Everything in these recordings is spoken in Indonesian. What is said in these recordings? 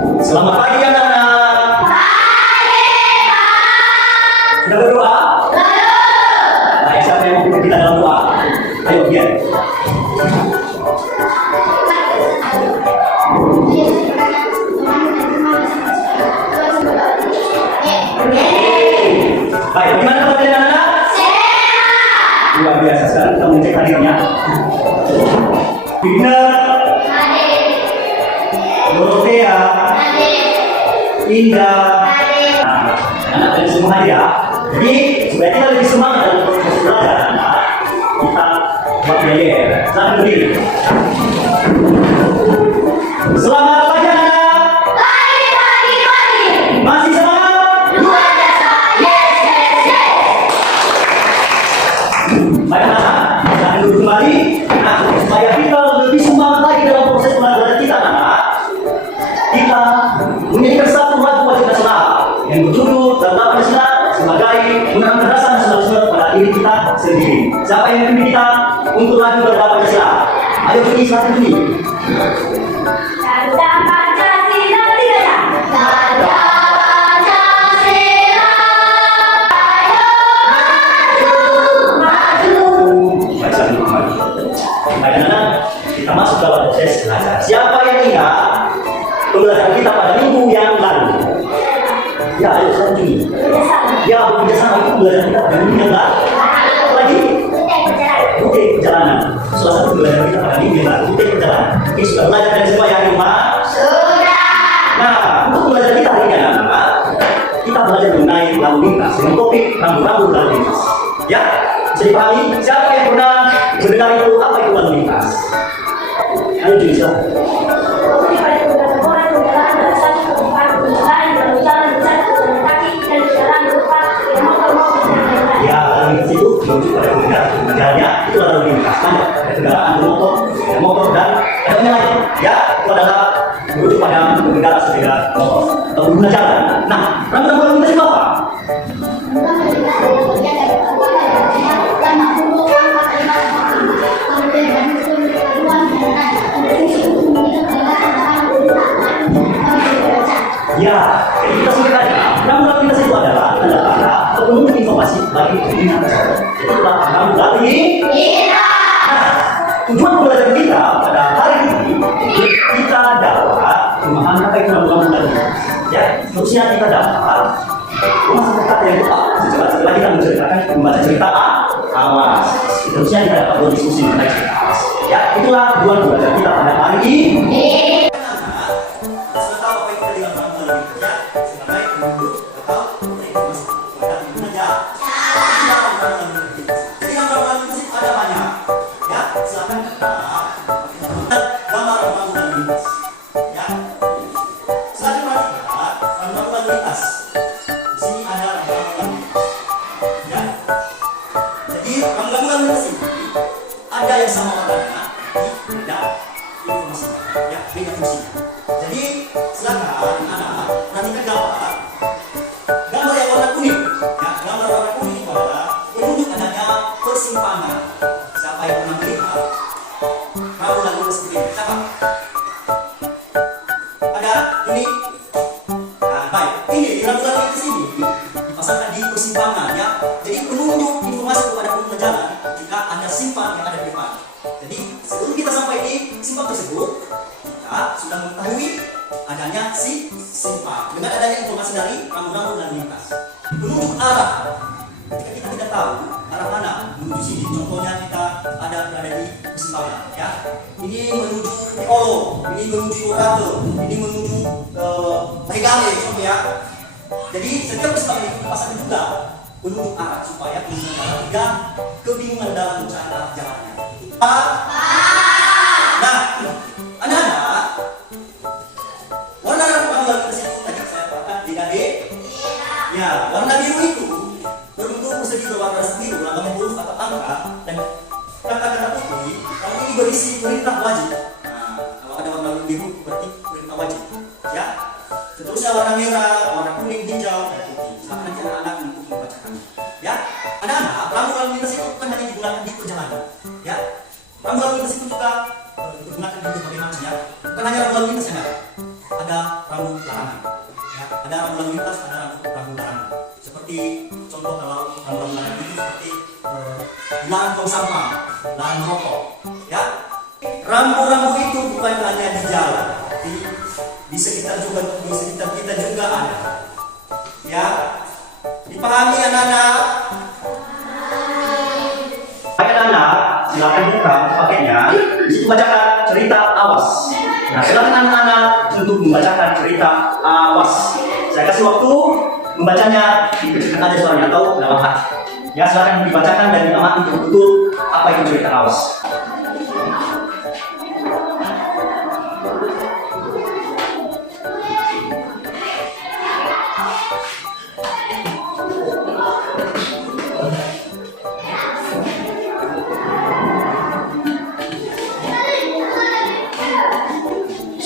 Selamat pagi anak-anak. Pagi, Pak. Sudah berdoa? Belum. Baik, siapa yang mau pimpin kita dalam doa? Ayo, biar. Baik, bagaimana kabarnya anak-anak? Sehat. Luar biasa sekali kita mengecek hadirnya. Bina, Hadir. Dorothea, Hadir. Indah. Hadir. Nah, anak dan semua ya. Jadi supaya kita lebih semangat dalam proses belajar, anak, kita buat biaya. Jangan berdiri. Selamat pagi anak. Pagi, pagi, pagi. Masih semangat? Luar biasa. Yes, yes, yes. Baik anak, jangan duduk kembali. Nah, supaya kita lebih semangat lagi dalam proses belajar kita, anak. Kita menyanyikan satu lagu wajib nasional yang berjudul Tentang Nasional sebagai undang kekerasan nasional pada diri kita sendiri. Siapa yang memilih kita untuk lagu Tentang Nasional? Ayo pergi satu bunyi. Tanda Pancasila tiga. Tanda Pancasila. Ayo maju. Baik, sambil kembali. Baik anak, kita masuk dalam proses belajar. Siapa yang ingat pembelajaran kita pada minggu yang lalu? Ya, ayo satu Juni. Ya, bekerja sama itu pembelajaran kita pada minggu yang lalu. Apa lagi? Oke, perjalanan. Salah satu pembelajaran kita pada minggu yang lalu. Oke, perjalanan. Oke, sudah belajar dari semua yang di rumah? Sudah. Nah, untuk pembelajaran kita hari ini anak-anak, kita belajar mengenai lalu lintas dengan topik rambu-rambu lalu lintas. Ya, bisa dipahami? Siapa yang pernah mendengar itu apa itu lalu lintas? Ayo Juni, silakan. Ya, lalu lintas itu menuju pada kendaraan. Jalannya itu lalu lintas. Ada kendaraan bermotor, ada motor dan ada yang lain. Ya, itu adalah menuju pada pengendara sepeda motor atau pengguna jalan. Nah, rambu-rambu lalu lintas itu apa? Ya, jadi kita sebut aja. Rambu lalu lintas itu adalah tanda-tanda atau penunjuk informasi bagi pengguna jalan. Jadi itulah rambu lalu lintas. Tujuan pembelajaran kita pada hari ini kita dapat memahami apa itu rambu-rambu lalu lintas. Ya, terusnya kita dapat memasuki kata yang tepat. Setelah kita menceritakan membaca cerita awas. Terusnya kita dapat berdiskusi mengenai cerita awas. Ya, itulah tujuan pembelajaran kita pada hari ini. Ada yang sama warnanya, beda informasinya, ya, beda fungsinya. Jadi silakan anak perhatikan gambar yang warna kuning, ya, gambar warna kuning adalah menunjuk adanya persimpangan. Siapa yang pernah melihat rambu lalu lintas seperti ini? Siapa? Ada ini. Nah, baik, ini rambu lalu lintas ini dipasangkan di persimpangan, ya. Jadi penunjuk informasi kepada pengguna jalan jika ada simpang yang ada di depan. Jadi sebelum kita sampai di simpang tersebut, kita sudah mengetahui adanya simpang. Dengan adanya informasi dari rambu-rambu lalu lintas, penunjuk arah. Ketika kita tidak tahu arah mana menuju sini, contohnya kita ada berada di persimpangan, ya. Ini menuju Olo, ini menuju Orate, ini menuju Tegale, contoh ya. Jadi setiap persimpangan itu dipasangkan juga penunjuk arah supaya pengguna jalan tidak kebingungan dalam mencari arah jalannya. Nah, anak-anak, warna rambu lalu lintas itu tadi saya katakan tidak D. Ya, warna biru itu berbentuk persegi berwarna biru, lambangnya huruf atau angka, dan kata-kata putih. Kalau ini berisi perintah wajib. Nah, kalau ada warna biru berarti perintah wajib. Ya, seterusnya warna merah, warna kuning, hijau, dan putih. Silakan nanti anak-anak untuk membacakan. Ya, anak-anak, rambu lalu lintas itu bukan hanya digunakan di perjalanan. Ya, rambu lalu lintas itu juga digunakan di berbagai macam, ya. Bukan hanya rambu lalu lintas, ya. Ada ada rambu larangan. Ya, ada rambu lalu lintas, ada rambu larangan. Seperti contoh kalau rambu larangan itu seperti dilarang tong sampah, dilarang merokok. Ya, rambu-rambu itu bukan hanya di jalan, di sekitar kita juga ada. Ya, dipahami anak-anak? Anak-anak, silakan buka paketnya. Di situ bacakan cerita Awas. Nah, silakan anak-anak untuk membacakan cerita Awas. Saya kasih waktu membacanya, dikecilkan aja suaranya atau dalam hati. Ya, silakan dibacakan dan diamati betul-betul apa itu cerita Awas.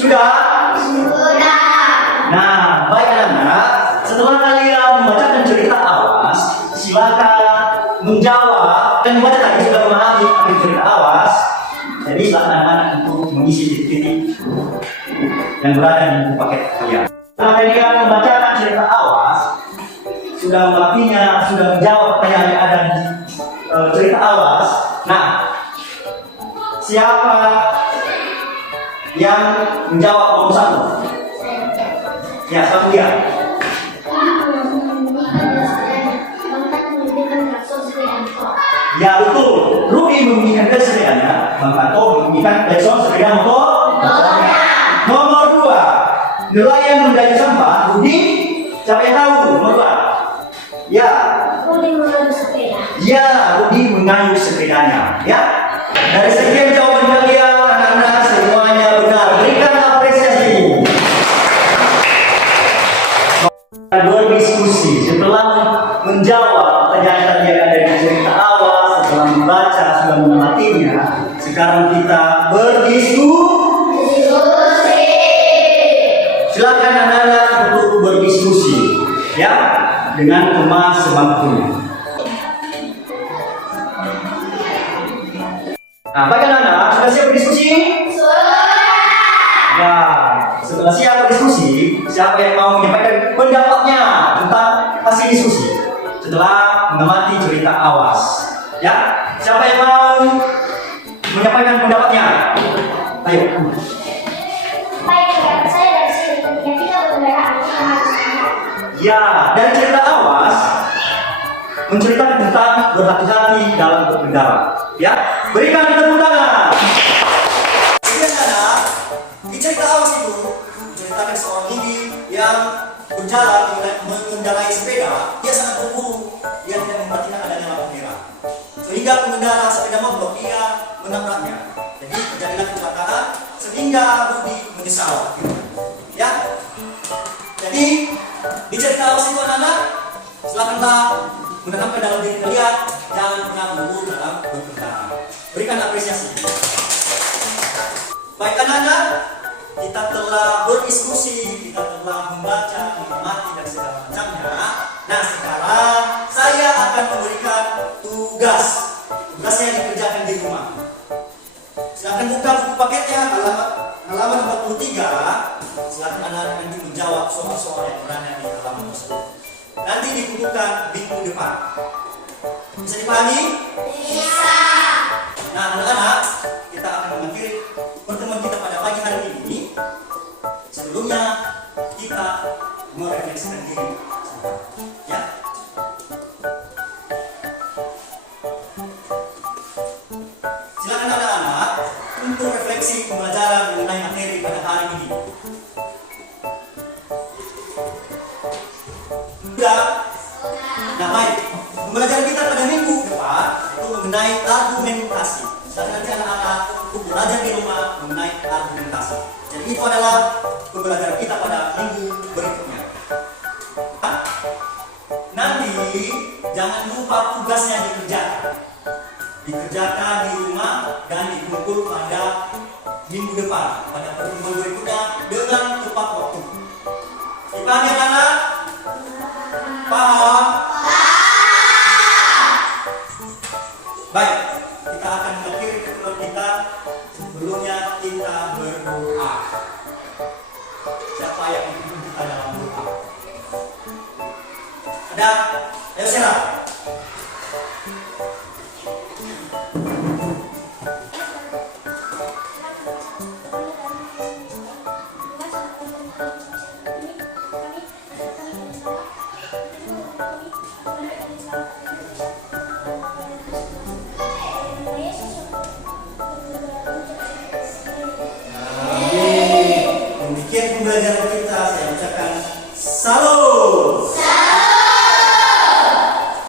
Sudah? Nah, baik anak-anak. Setelah kalian membacakan cerita Awas, silakan menjawab dan membaca tadi sudah memahami apa itu cerita Awas. Jadi silakan anak-anak untuk mengisi titik-titik yang berada di paket kalian. Setelah kalian membacakan cerita Awas, sudah mengertinya, sudah menjawab pertanyaan yang ada di cerita Awas. Nah, siapa yang menjawab nomor 1? Ya, satu dia. Ya, betul. Rudy membunyikan bel sepedanya, Bang Tanto membunyikan klakson sepeda motornya. Nomor 2, nelayan mendayung sampah. Rudy, siapa yang tahu? Nomor 2. Ya. Rudy mengayuh sepeda. Ya, Rudy mengayuh sepedanya. Ya. Dari sekian jawaban kalian, anak-anak semuanya benar. Berikan apresiasi. Berdiskusi setelah menjawab pertanyaan tadi yang ada di cerita Awas, setelah membaca, sudah mengamatinya. Sekarang kita berdiskusi. Silakan anak-anak untuk berdiskusi, ya, dengan teman sebangkunya. Nah, baik anak-anak, sudah siap berdiskusi? Ya, setelah siap berdiskusi, siapa yang mau menyampaikan pendapatnya tentang hasil diskusi setelah mengamati cerita Awas? Ya, siapa yang mau menyampaikan pendapatnya? Ayo. Baik, pendapat saya dari sini ketika kita berkendaraan kita harus ingat. Ya, dari cerita Awas menceritakan tentang berhati-hati dalam berkendara. Ya, berikan tepuk tangan. Kemudian anak, di cerita Awas itu menceritakan seorang ibu yang berjalan mengendarai sepeda. Dia sangat berburu, dia tidak memperhatikan adanya lampu merah, sehingga pengendara sepeda motor dia menabraknya. Jadi terjadilah kecelakaan sehingga Rudy menyesal. Ya, jadi di cerita Awas itu anak-anak, silakanlah menetapkan dalam diri kalian jangan pernah berburu dalam berkendara. Berikan apresiasi. Baik anak-anak, kita telah berdiskusi, kita telah membaca, mengamati dan segala macamnya. Nah, sekarang saya akan memberikan tugas. Tugasnya dikerjakan di rumah. Silakan buka buku paketnya halaman 43. Silakan anak-anak nanti menjawab soal-soal yang berada di halaman tersebut. Nanti dibukukan minggu depan. Bisa dipahami? Bisa. Nah, anak-anak, kita akan mengakhiri pertemuan kita pada pagi hari ini. Sebelumnya, kita merefleksikan diri. Ya. Silakan anak-anak untuk refleksi pembelajaran mengenai materi pada hari ini. Sudah? Nah, baik. Pembelajaran kita pada minggu depan itu mengenai argumentasi. Dan nanti anak-anak untuk belajar di rumah mengenai argumentasi. Jadi itu adalah pembelajaran kita pada minggu berikutnya. Nanti jangan lupa tugasnya dikerjakan di rumah dan dikumpul pada minggu depan pada pertemuan berikutnya dengan tepat waktu. Dipahami anak-anak? Paham? Baik, kita akan mengakhiri pertemuan kita. Sebelumnya kita berdoa. Siapa apa yang ditunjukkan dalam doa. Ada, ayo Sarah.